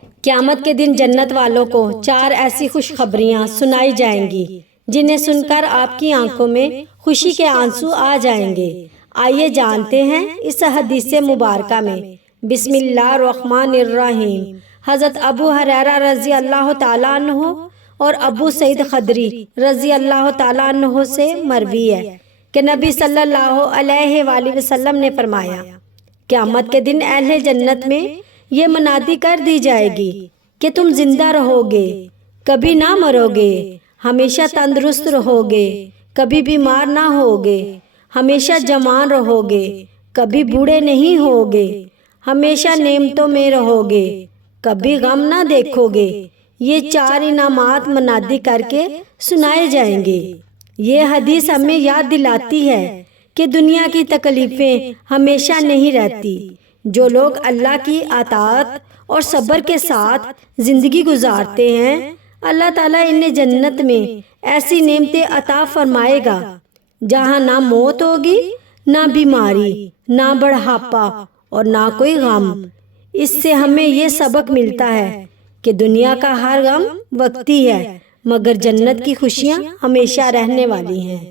قیامت کے دن جنت والوں کو 4 ایسی خوشخبریاں سنائی جائیں گی جنہیں سن کر آپ کی آنکھوں میں خوشی کے آنسو آ جائیں گے۔ آئیے جانتے ہیں اس حدیث مبارکہ میں۔ بسم اللہ الرحمن الرحیم۔ حضرت ابو ہریرہ رضی اللہ تعالیٰ عنہ اور ابو سعید خدری رضی اللہ تعالیٰ عنہ سے مروی ہے کہ نبی صلی اللہ علیہ وآلہ وسلم نے فرمایا، قیامت کے دن اہل جنت میں یہ منادی کر دی جائے گی کہ تم زندہ رہو گے، کبھی نہ مرو گے، ہمیشہ تندرست رہو گے، کبھی بیمار نہ ہوگے، ہمیشہ جوان رہو گے، کبھی بوڑھے نہیں ہوگے، ہمیشہ نعمتوں میں رہو گے، کبھی غم نہ دیکھو گے۔ یہ 4 انعامات منادی کر کے سنائے جائیں گے۔ یہ حدیث ہمیں یاد دلاتی ہے کہ دنیا کی تکلیفیں ہمیشہ نہیں رہتی۔ جو لوگ اللہ کی اطاعت اور صبر کے ساتھ زندگی گزارتے ہیں، اللہ تعالیٰ انہیں جنت میں ایسی نعمتیں عطا فرمائے گا جہاں نہ موت ہوگی، نہ بیماری، نہ بڑھاپا اور نہ کوئی غم۔ اس سے ہمیں یہ سبق ملتا ہے کہ دنیا کا ہر غم وقتی ہے، مگر جنت کی خوشیاں ہمیشہ رہنے والی ہیں۔